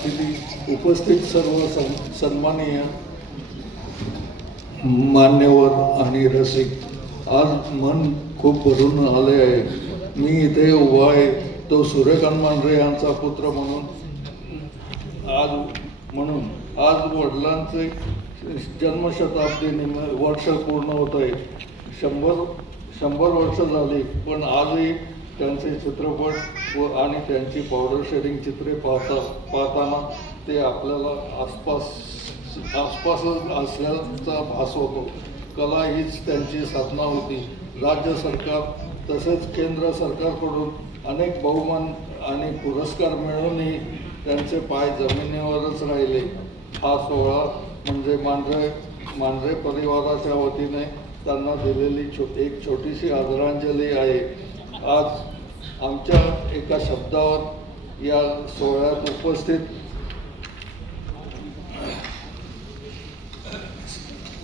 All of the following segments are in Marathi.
उपस्थित सर्व सन्माननीय मान्यवर आणि रसिक, आज मन खूप भरून आले आहे. मी इथे उभा आहे तो सूर्यकांत मांढरे यांचा पुत्र म्हणून. आज वडिलांचे जन्मशताब्दी वर्ष पूर्ण होत आहे. 100 वर्ष झाली, पण आजही त्यांचे चित्रपट आणि त्यांची पावडर शेडिंग चित्रे पाहताना ते आपल्याला आसपासच असल्याचा भास होतो. कला हीच त्यांची साधना होती. राज्य सरकार तसेच केंद्र सरकारकडून अनेक बहुमान आणि पुरस्कार मिळूनही त्यांचे पाय जमिनीवरच राहिले. हा सोहळा म्हणजे मांढरे परिवाराच्या वतीने त्यांना दिलेली एक छोटीशी आदरांजली आहे. आज आमच्या एका शब्दावर या सोहळ्यात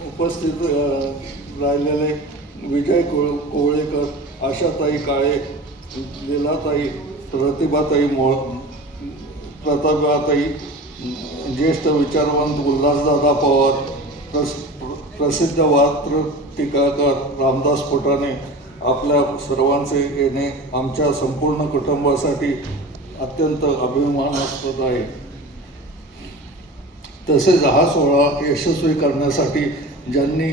उपस्थित राहिलेले विजय कोवळेकर, आशाताई काळे, लीलाताई, प्रतिभाताई, ज्येष्ठ विचारवंत उल्हासदादा पवार, प्रसिद्ध वार्ताहर टीकाकार रामदास फुटाणे, आपल्या सर्वांचे येणे आमच्या संपूर्ण कुटुंबासाठी अत्यंत अभिमानास्पद आहे. तसेच हा सोहळा यशस्वी करण्यासाठी ज्यांनी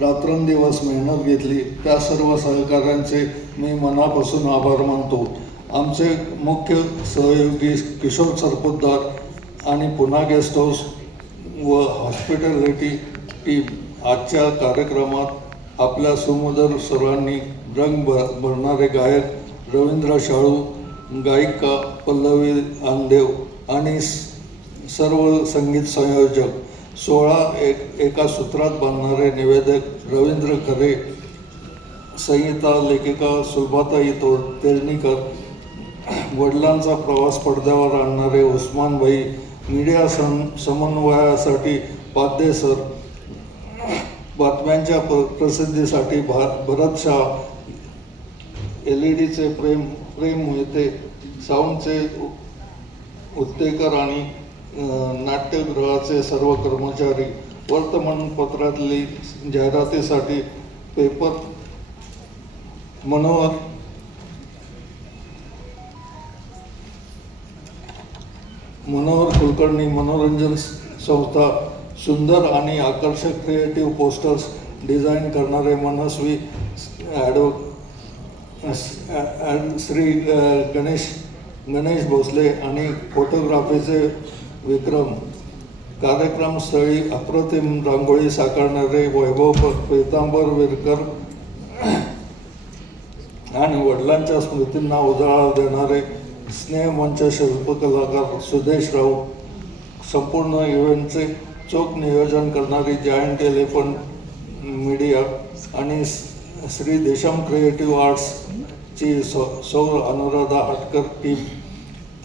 रात्रंदिवस मेहनत घेतली त्या सर्व सहकाऱ्यांचे मी मनापासून आभार मानतो. आमचे मुख्य सहयोगी किशोर सरपोतदार आणि पुन्हा गेस्ट हाऊस व हॉस्पिटॅलिटी टीम, आजच्या कार्यक्रमात आपल्या सुमधुर स्वरांनी रंग भरणारे गायक रवींद्र शाळू, गायिका पल्लवी आंदेव आणि सर्व संगीत संयोजक, सोहळा एका सूत्रात बांधणारे निवेदक रवींद्र खरे, संगीता लेखिका सुलभाताई तेरणीकर, वडिलांचा प्रवास पडद्यावर आणणारे उस्मान भाई, मीडिया समन्वयासाठी पाध्ये सर, बातम्यांच्या प्रसिद्धीसाठी भरत शाह, LED प्रेम मोहिते, साऊंडचे उत्तेकर आणि नाट्यगृहाचे सर्व कर्मचारी, वर्तमानपत्रातली जाहिरातीसाठी पेपर मनोहर कुलकर्णी, मनोरंजन संस्था, सुंदर आणि आकर्षक क्रिएटिव्ह पोस्टर्स डिझाईन करणारे मनस्वी श्री गणेश भोसले आणि फोटोग्राफीचे विक्रम, कार्यक्रमस्थळी अप्रतिम रांगोळी साकारणारे वैभव पेतांबर विरकर आणि वडिलांच्या स्मृतींना उजाळा देणारे स्नेहमंच शिल्पकलाकार सुदेश राऊत, संपूर्ण इव्हेंटचे चोख नियोजन करणारी जायंट एलिफंट मीडिया आणि श्री देशम क्रिएटिव्ह आर्ट्सची सौ अनुराधा हटकर टीम,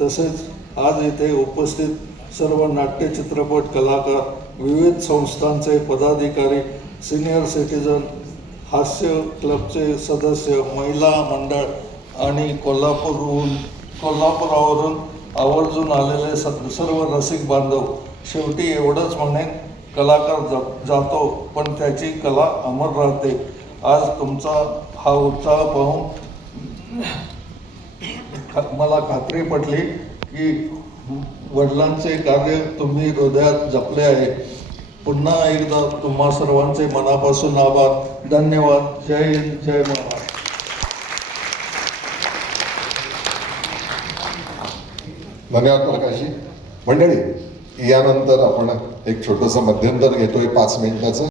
तसेच आज इथे उपस्थित सर्व नाट्य चित्रपट कलाकार, विविध संस्थांचे पदाधिकारी, सिनियर सिटीजन, हास्य क्लबचे सदस्य, महिला मंडळ आणि कोल्हापुरावरून आवर्जून आलेले सर्व रसिक बांधव. शेवटी एवढंच म्हणेन, कलाकार जातो पण त्याची कला अमर राहते. आज तुमचा हा उत्साह पाहून मला खात्री पटली की वडिलांचे कार्य तुम्ही हृदयात जपले आहे. पुन्हा एकदा तुम्हा सर्वांचे मनापासून आभार. धन्यवाद. जय हिंद, जय महाराष्ट्र. धन्यवाद प्रकाशजी. मंडळी, यानंतर आपण एक छोटंसं मध्यंतर घेतोय 5 मिनिटाचं.